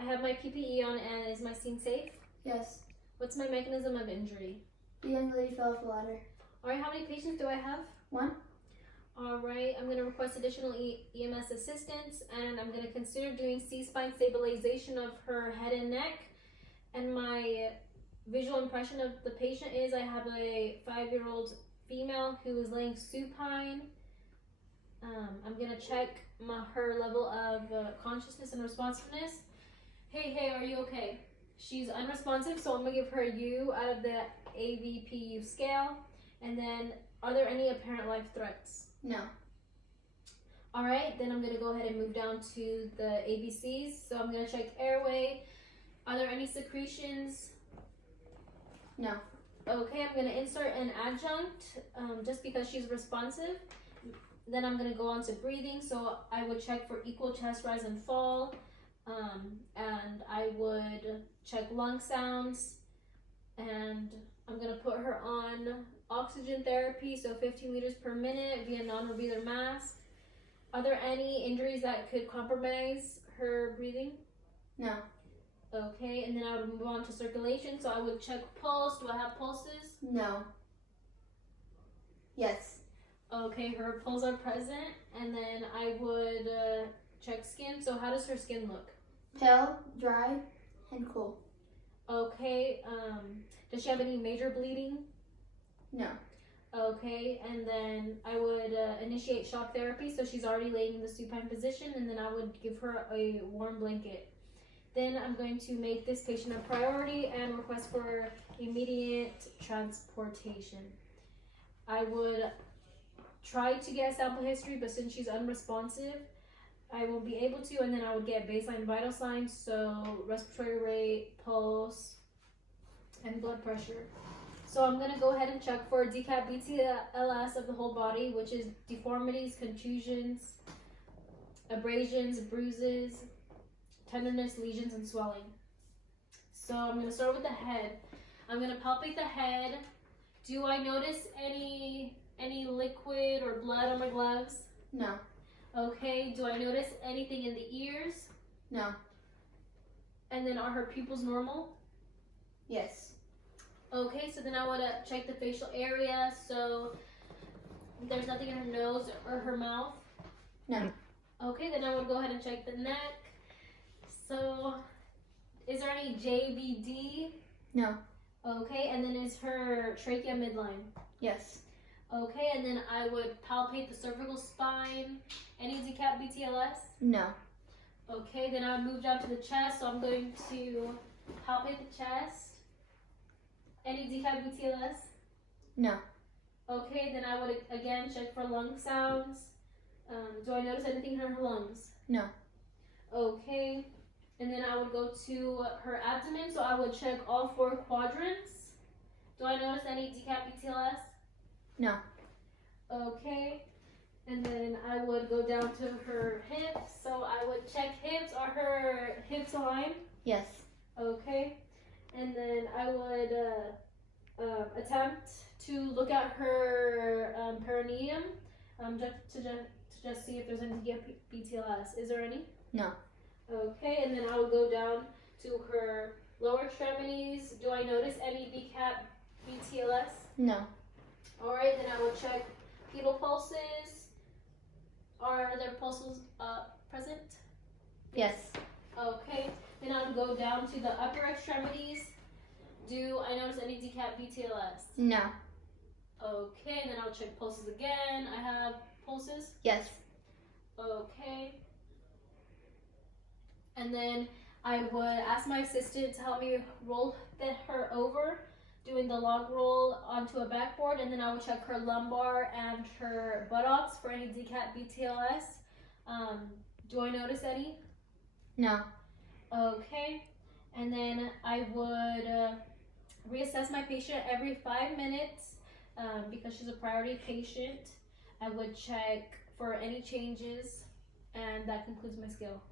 I have my PPE on, and is my scene safe? Yes. What's my mechanism of injury? The young lady fell off a ladder. All right, how many patients do I have? 1. All right, I'm going to request additional EMS assistance, and I'm going to consider doing C-spine stabilization of her head and neck. And my visual impression of the patient is I have a 5-year-old female who is laying supine. I'm going to check her level of consciousness and responsiveness. Hey, are you okay? She's unresponsive, so I'm going to give her a U out of the AVPU scale. And then, are there any apparent life threats? No. All right, then I'm going to go ahead and move down to the ABCs. So I'm going to check airway. Are there any secretions? No. Okay, I'm going to insert an adjunct just because she's responsive. Then I'm going to go on to breathing. So I would check for equal chest rise and fall. And I would check lung sounds. And I'm going to put her on oxygen therapy, so 15 liters per minute via non-rebreather mask. Are there any injuries that could compromise her breathing? No. Okay, and then I would move on to circulation. So I would check pulse. Do I have pulses? No. Yes. Okay, her pulses are present. And then I would check skin. So how does her skin look? Pale, dry, and cool. Okay, does she have any major bleeding? No. Okay, and then I would initiate shock therapy. So she's already laying in the supine position, and then I would give her a warm blanket. Then I'm going to make this patient a priority and request for immediate transportation. I would try to get a sample history, but since she's unresponsive, I won't be able to, and then I would get baseline vital signs, so respiratory rate, pulse, and blood pressure. So I'm going to go ahead and check for decap BTLS of the whole body, which is deformities, contusions, abrasions, bruises, tenderness, lesions, and swelling. So I'm going to start with the head. I'm going to palpate the head. Do I notice any liquid or blood on my gloves? No. Okay, do I notice anything in the ears? No. And then are her pupils normal? Yes. Okay, so then I want to check the facial area. So there's nothing in her nose or her mouth? No. Okay, then I would go ahead and check the neck. So is there any JVD? No. Okay, and then is her trachea midline? Yes. Okay, and then I would palpate the cervical spine. Any decap BTLS? No. Okay, then I would move down to the chest. So I'm going to palpate the chest. Any decap BTLS? No. Okay, then I would again check for lung sounds. Do I notice anything in her lungs? No. Okay, and then I would go to her abdomen. So I would check all 4 quadrants. Do I notice any decap BTLS? No. Okay, and then I would go down to her hips. So I would check hips. Are her hips aligned? Yes. Okay, and then I would attempt to look at her perineum just see if there's any BTLS. Is there any? No. Okay, and then I would go down to her lower extremities. Do I notice any decap BTLS? No. All right, then I will check pedal pulses. Are there pulses present? Yes. Okay, then I would go down to the upper extremities. Do I notice any decap BTLS? No. Okay, then I'll check pulses again. I have pulses. Yes. Okay. And then I would ask my assistant to help me roll her over, doing the log roll onto a backboard, and then I would check her lumbar and her buttocks for any decap BTLS. Do I notice any? No. Okay, and then I would reassess my patient every 5 minutes because she's a priority patient. I would check for any changes, and that concludes my skill.